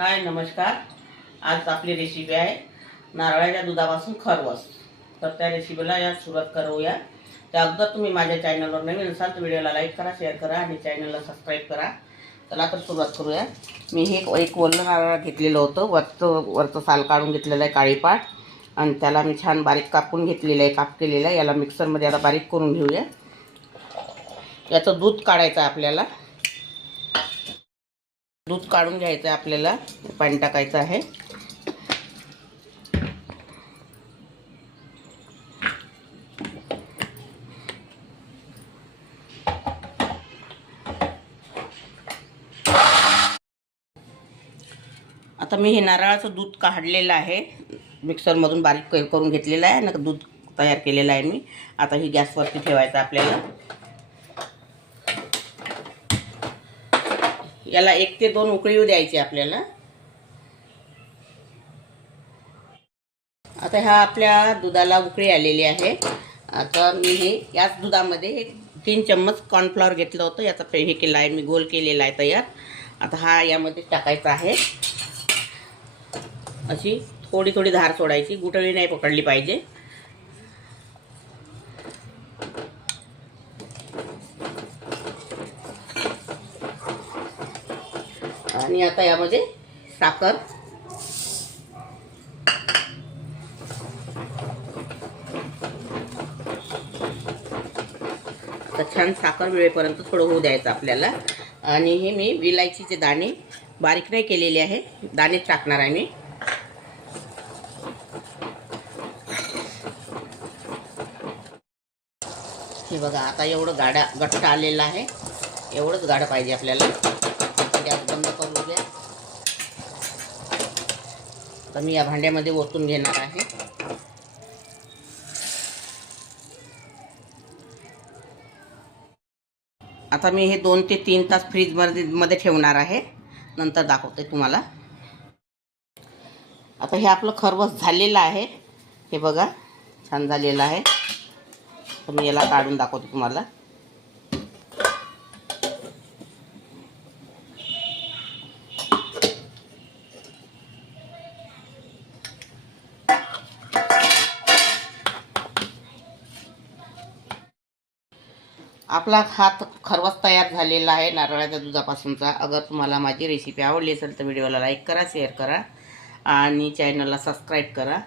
हाय नमस्कार। आज आपली रेसिपी आहे नारळाच्या दुधापासून खरवस। तर त्या रेसिपीला या सुरुवात करूया। त्या अगोदर तुम्ही माझ्या चॅनलवर नवीन असाल तर व्हिडिओला लाईक करा, शेअर करा आणि चॅनलला सबस्क्राईब करा। चला तर सुरुवात करूया। मी हे एक ओलं नारळ घेतलेलं होतं, वरचं साल काढून घेतलेलं आहे काळी पाट, आणि त्याला मी छान बारीक कापून घेतलेलं आहे, काप केलेला आहे। याला मिक्सरमध्ये आता बारीक करून घेऊया। याचं दूध काढायचं आपल्याला, दूध काढून घ्यायचं आहे आपल्याला, पाणी टाकायचं आहे। आता मी हे नारळाचं दूध काढलेलं आहे, मिक्सरमधून बारीक करून घेतलेलं आहे ना, दूध तयार केलेलं आहे मी। आता ही गॅसवरती ठेवायचं आपल्याला। याला 1 ते 2 उकळी येऊ द्यायची आपल्याला। आता ह्या आपल्या दुधाला उकळी आलेली आहे। आता मी हे याच दुधामध्ये 3 चम्मच कॉर्नफ्लॉवर घेतलं होतं, याचा हे केला आहे मी, गोल केलेला आहे तयार। आता हा यामध्ये टाकायचा आहे। अशी थोडी थोडी धार सोडायची, गुठळी नाही पकडली पाहिजे। आणि आता यामध्ये साखर, आता छान साखर मिळेपर्यंत थोडं होऊ द्यायचं आपल्याला। आणि हे मी विलायचीचे दाणे बारीक नाही केलेले आहे, दाणे टाकणार आहे मी। हे बघा, आता एवढं घट्ट आलेलं आहे, एवढंच गाढ पाहिजे आपल्याला। गॅस बंद करून द्या। आता मी या भांड्यामध्ये ओतून घेणार आहे। आता मी हे 2 ते 3 तास फ्रीजमध्ये ठेवणार आहे, नंतर दाखवते तुम्हाला। आता हे आपलं खरवस झालेलं आहे, हे बघा छान झालेलं आहे। तर मी याला काढून दाखवते तुम्हाला। आपला हात खरवस तयार झालेला आहे नारळाच्या दुधापासूनचा। अगर तुम्हाला माझी रेसिपी आवडली असेल तर व्हिडिओला लाईक करा, शेअर करा आणि चॅनलला सबस्क्राईब करा।